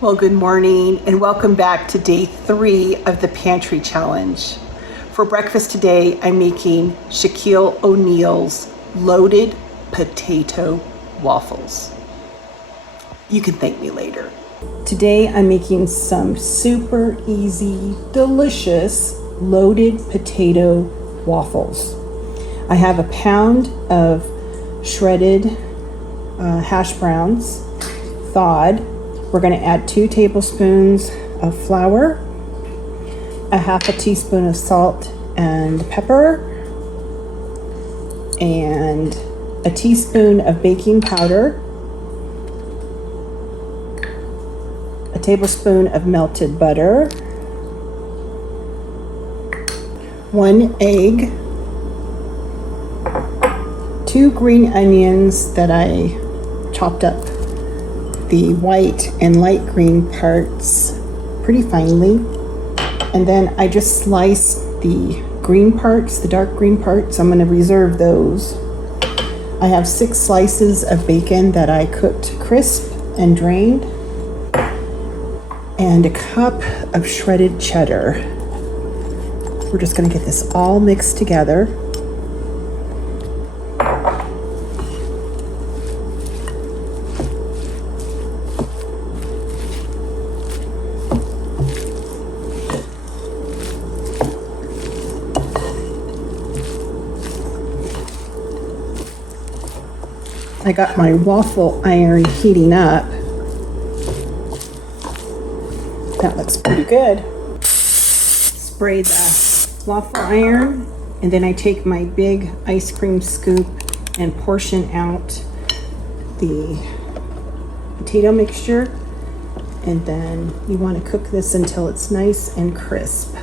Well, good morning and welcome back to day 3 of the Pantry Challenge. For breakfast today, I'm making Shaquille O'Neal's loaded potato waffles. You can thank me later. Today, I'm making some super easy, delicious loaded potato waffles. I have a pound of shredded hash browns, thawed. We're going to add 2 tablespoons of flour, a half a teaspoon of salt and pepper, and a teaspoon of baking powder, a tablespoon of melted butter, 1 egg, 2 green onions that I chopped up the white and light green parts pretty finely, and then I just sliced the green parts, the dark green parts. I'm going to reserve those. I have 6 slices of bacon that I cooked crisp and drained, and a cup of shredded cheddar. We're just going to get this all mixed together. I got my waffle iron heating up. That looks pretty good. Spray the waffle iron, and then I take my big ice cream scoop and portion out the potato mixture. And then you want to cook this until it's nice and crisp.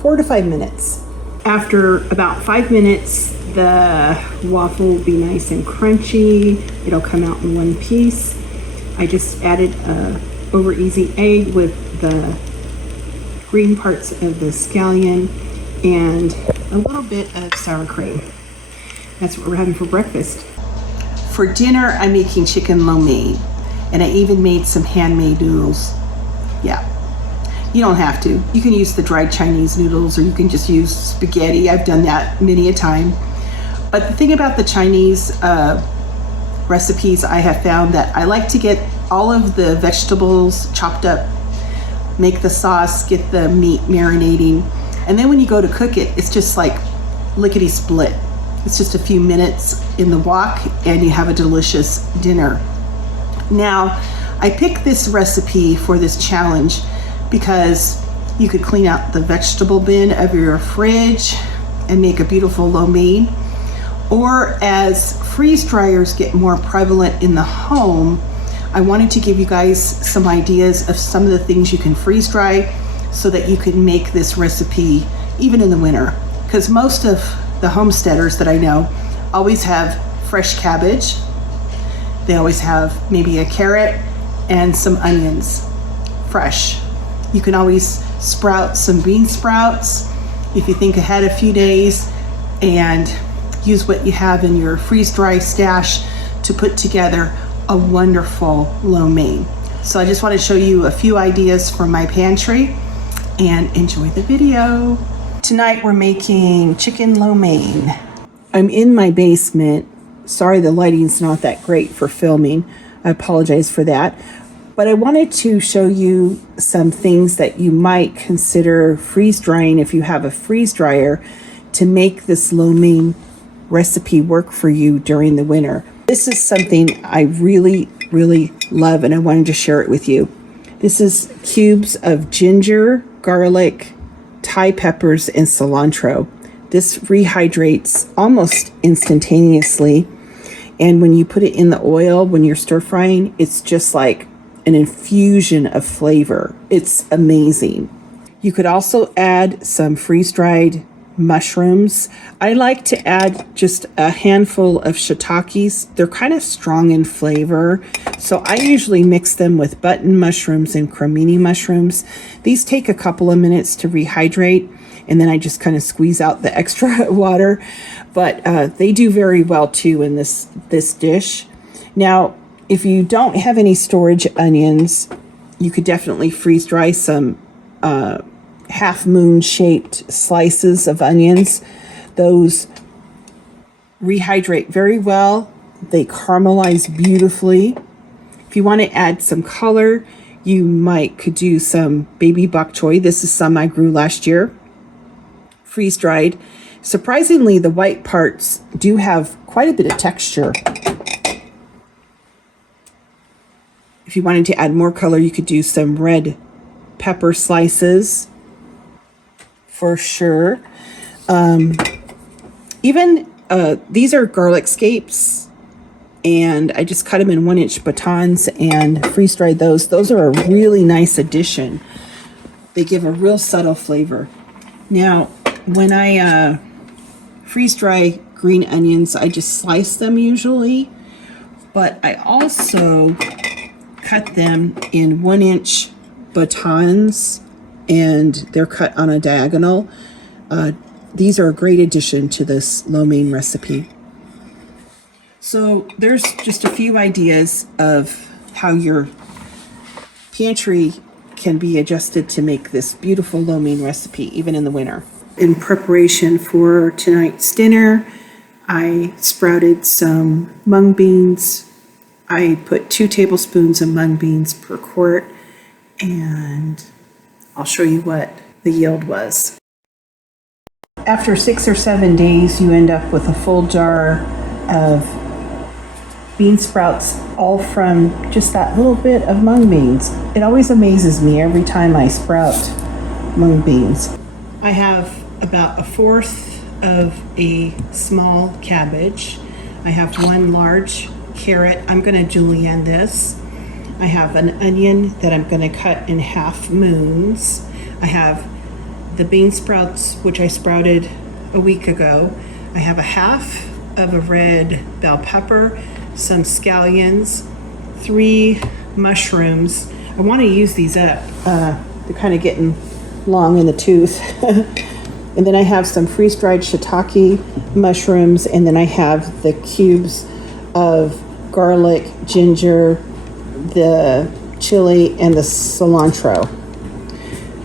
4 to 5 minutes. After about 5 minutes, the waffle will be nice and crunchy. It'll come out in one piece. I just added a over easy egg with the green parts of the scallion and a little bit of sour cream. That's what we're having for breakfast. For dinner, I'm making chicken lo mein, and I even made some handmade noodles. Yeah. You don't have to. You can use the dried Chinese noodles, or you can just use spaghetti. I've done that many a time. But the thing about the Chinese recipes, I have found that I like to get all of the vegetables chopped up, make the sauce, get the meat marinating, and then when you go to cook it, it's just like lickety split. It's just a few minutes in the wok and you have a delicious dinner. Now, I picked this recipe for this challenge because you could clean out the vegetable bin of your fridge and make a beautiful lo mein. Or as freeze dryers get more prevalent in the home, I wanted to give you guys some ideas of some of the things you can freeze dry so that you can make this recipe even in the winter. Because most of the homesteaders that I know always have fresh cabbage. They always have maybe a carrot and some onions, fresh. You can always sprout some bean sprouts if you think ahead a few days and use what you have in your freeze-dry stash to put together a wonderful lo mein. So I just want to show you a few ideas from my pantry and enjoy the video. Tonight we're making chicken lo mein. I'm in my basement. Sorry the lighting's not that great for filming. I apologize for that. But I wanted to show you some things that you might consider freeze drying if you have a freeze dryer to make this lo mein recipe work for you during the winter. This is something I really love, and I wanted to share it with you. This is cubes of ginger, garlic, Thai peppers, and cilantro. This rehydrates almost instantaneously, and when you put it in the oil, when you're stir frying, it's just like an infusion of flavor. It's amazing. You could also add some freeze-dried mushrooms. I like to add just a handful of shiitakes. They're kind of strong in flavor, so I usually mix them with button mushrooms and cremini mushrooms. These take a couple of minutes to rehydrate, and then I just kind of squeeze out the extra water, but they do very well too in this dish. Now, If you don't have any storage onions, you could definitely freeze dry some half moon shaped slices of onions. Those rehydrate very well. They caramelize beautifully. If you want to add some color, you could do some baby bok choy. This is some I grew last year, freeze dried. Surprisingly, the white parts do have quite a bit of texture. If you wanted to add more color, you could do some red pepper slices for sure. These are garlic scapes, and I just cut them in 1-inch batons and freeze dried those. Those are a really nice addition. They give a real subtle flavor. Now, when I freeze dry green onions, I just slice them usually, but I also cut them in 1-inch batons, and they're cut on a diagonal. These are a great addition to this lo mein recipe. So there's just a few ideas of how your pantry can be adjusted to make this beautiful lo mein recipe, even in the winter. In preparation for tonight's dinner, I sprouted some mung beans. I put 2 tablespoons of mung beans per quart, and I'll show you what the yield was. After 6 or 7 days, you end up with a full jar of bean sprouts, all from just that little bit of mung beans. It always amazes me every time I sprout mung beans. I have about 1/4 of a small cabbage. I have 1 large carrot. I'm going to julienne this. I have an onion that I'm going to cut in half moons. I have the bean sprouts, which I sprouted a week ago. I have a half of a red bell pepper, some scallions, 3 mushrooms. I want to use these up. They're kind of getting long in the tooth. And then I have some freeze-dried shiitake mushrooms, and then I have the cubes of garlic, ginger, the chili, and the cilantro.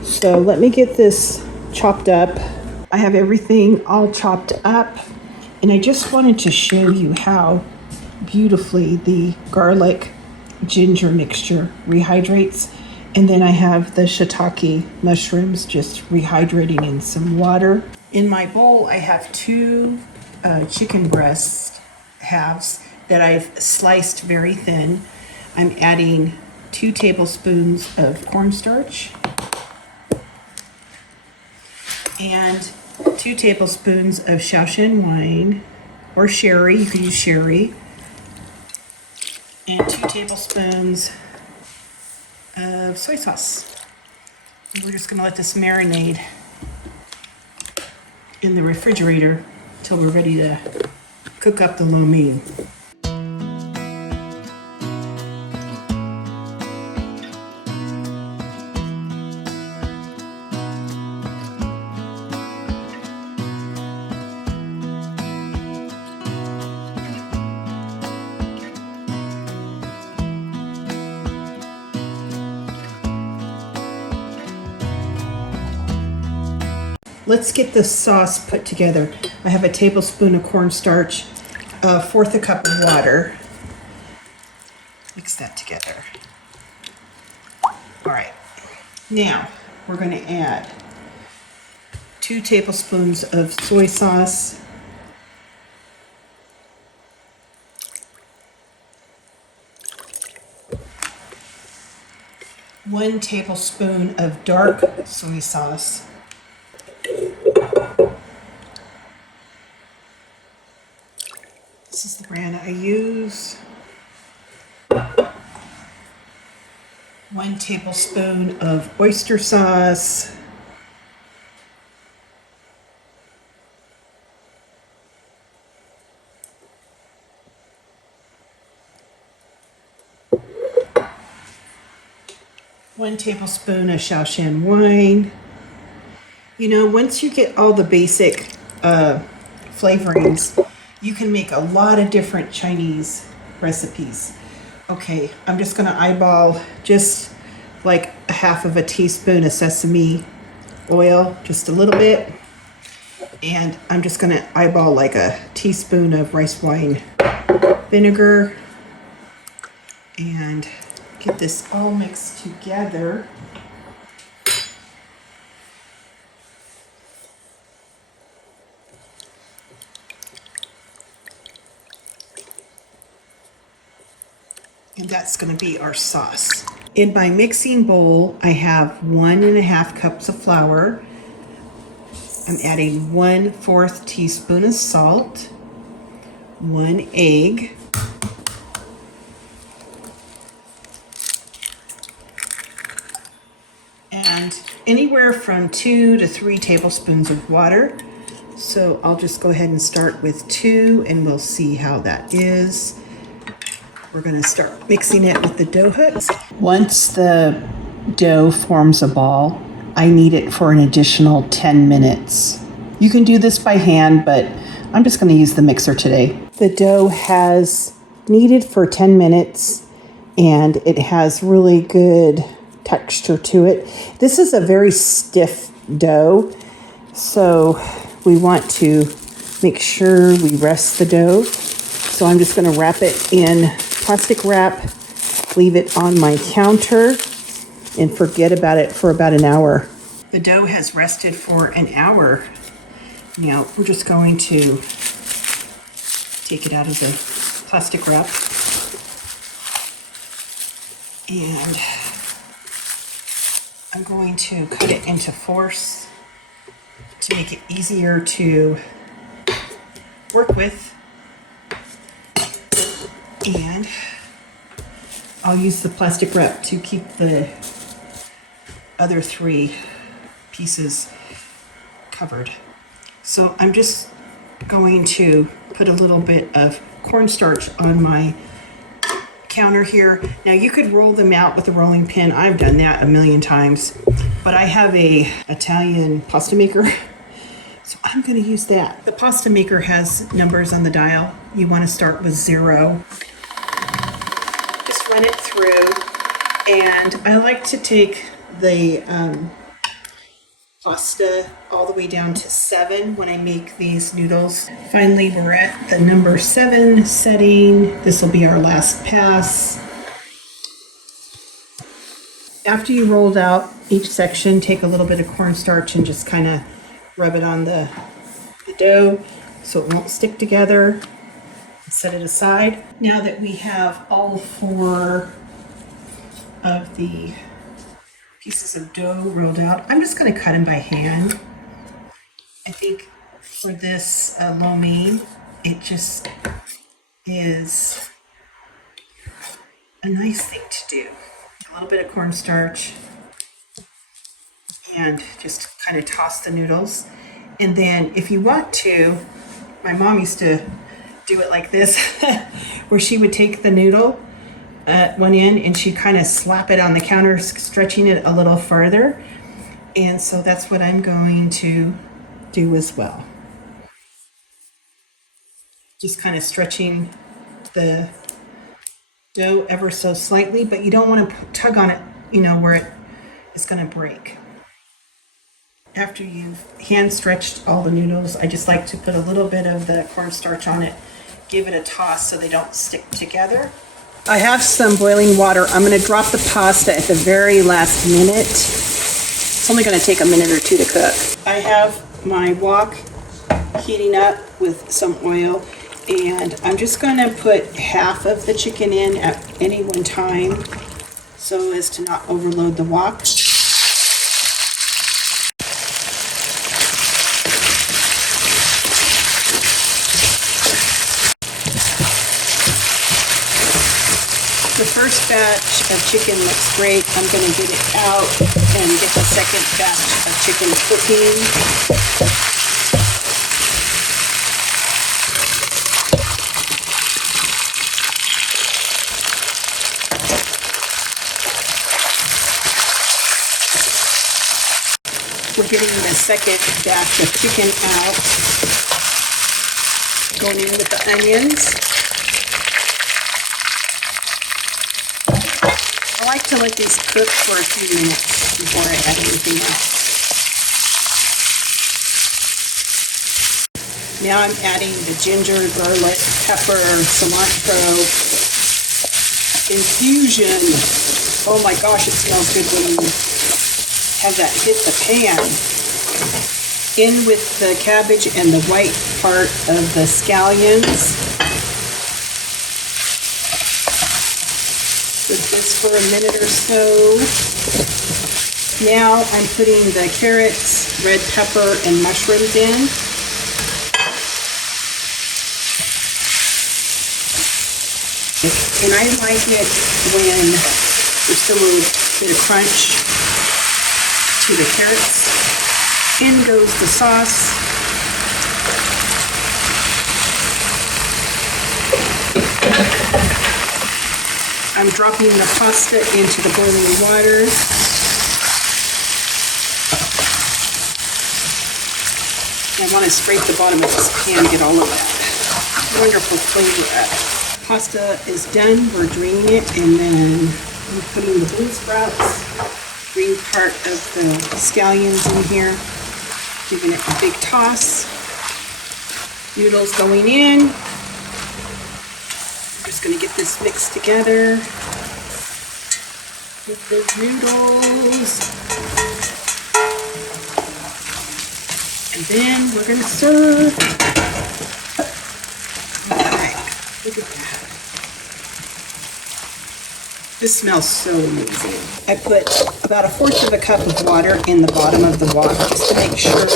So let me get this chopped up. I have everything all chopped up, and I just wanted to show you how beautifully the garlic ginger mixture rehydrates. And then I have the shiitake mushrooms just rehydrating in some water. In my bowl, I have 2 chicken breast halves that I've sliced very thin. I'm adding 2 tablespoons of cornstarch and 2 tablespoons of Shaoxing wine, or sherry, you can use sherry, and 2 tablespoons of soy sauce. And we're just gonna let this marinate in the refrigerator until we're ready to cook up the lo mein. Let's get the sauce put together. I have a tablespoon of cornstarch, 1/4 a cup of water. Mix that together. All right, now we're going to add 2 tablespoons of soy sauce, 1 tablespoon of dark soy sauce, this is the brand I use, 1 tablespoon of oyster sauce, one tablespoon of Shaoxing wine. You know, once you get all the basic flavorings, you can make a lot of different Chinese recipes. Okay, I'm just gonna eyeball just like a half of a teaspoon of sesame oil, just a little bit. And I'm just gonna eyeball like a teaspoon of rice wine vinegar and get this all mixed together. And that's gonna be our sauce. In my mixing bowl, I have 1.5 cups of flour. I'm adding 1/4 teaspoon of salt, 1 egg, and anywhere from 2 to 3 tablespoons of water. So I'll just go ahead and start with 2 and we'll see how that is. We're gonna start mixing it with the dough hooks. Once the dough forms a ball, I knead it for an additional 10 minutes. You can do this by hand, but I'm just gonna use the mixer today. The dough has kneaded for 10 minutes and it has really good texture to it. This is a very stiff dough, so we want to make sure we rest the dough. So I'm just gonna wrap it in plastic wrap, leave it on my counter, and forget about it for about an hour. The dough has rested for an hour. Now we're just going to take it out of the plastic wrap and I'm going to cut it into fourths to make it easier to work with. And I'll use the plastic wrap to keep the other 3 pieces covered. So I'm just going to put a little bit of cornstarch on my counter here. Now you could roll them out with a rolling pin. I've done that a million times, but I have a Italian pasta maker, so I'm going to use that. The pasta maker has numbers on the dial. You want to start with 0. Just run it through, and I like to take the pasta all the way down to 7 when I make these noodles. Finally, we're at the number 7 setting. This will be our last pass. After you rolled out each section, take a little bit of cornstarch and just kind of rub it on the dough so it won't stick together. Set it aside. Now that we have all 4 of the pieces of dough rolled out, I'm just going to cut them by hand. I think for this lo mein, it just is a nice thing to do. A little bit of cornstarch and just kind of toss the noodles. And then if you want to, my mom used to do it like this, where she would take the noodle at one end and she'd kind of slap it on the counter, stretching it a little farther. And so that's what I'm going to do as well. Just kind of stretching the dough ever so slightly, but you don't want to tug on it, where it is going to break. After you've hand stretched all the noodles, I just like to put a little bit of the cornstarch on it, give it a toss so they don't stick together. I have some boiling water. I'm going to drop the pasta at the very last minute. It's only going to take a minute or 2 to cook. I have my wok heating up with some oil, and I'm just going to put half of the chicken in at any one time so as to not overload the wok. The first batch of chicken looks great. I'm going to get it out and get the second batch of chicken cooking. We're getting the second batch of chicken out, going in with the onions. like to let these cook for a few minutes before I add anything else. Now I'm adding the ginger, garlic, pepper, cilantro infusion. Oh my gosh, it smells good when you have that hit the pan. In with the cabbage and the white part of the scallions. With this for a minute or so. Now I'm putting the carrots, red pepper, and mushrooms in. And I like it when there's still a little bit of crunch to the carrots. In goes the sauce. I'm dropping the pasta into the boiling water. I want to scrape the bottom of this pan to get all of that wonderful flavor out. Pasta is done. We're draining it, and then I'm putting the bean sprouts, green part of the scallions in here, giving it a big toss. Noodles going in. I'm just going to get this mixed together with the noodles. And then we're going to serve. Look at that. This smells so amazing. I put about 1/4 of a cup of water in the bottom of the wok just to make sure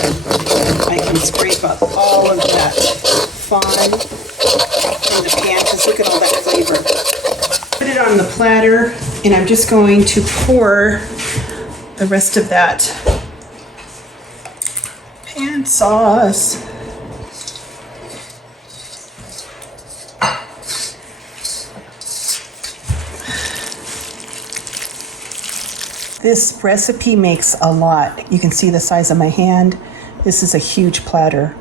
I can scrape up all of that fond in the pan, because look at all that flavor. Put it on the platter, and I'm just going to pour the rest of that pan sauce. This recipe makes a lot. You can see the size of my hand. This is a huge platter,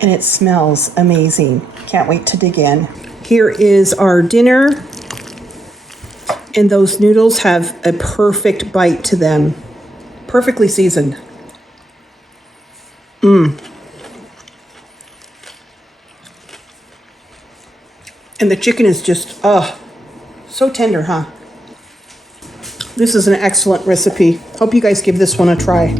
and it smells amazing. Can't wait to dig in. Here is our dinner, and those noodles have a perfect bite to them. Perfectly seasoned. And the chicken is just, so tender, huh? This is an excellent recipe. Hope you guys give this one a try.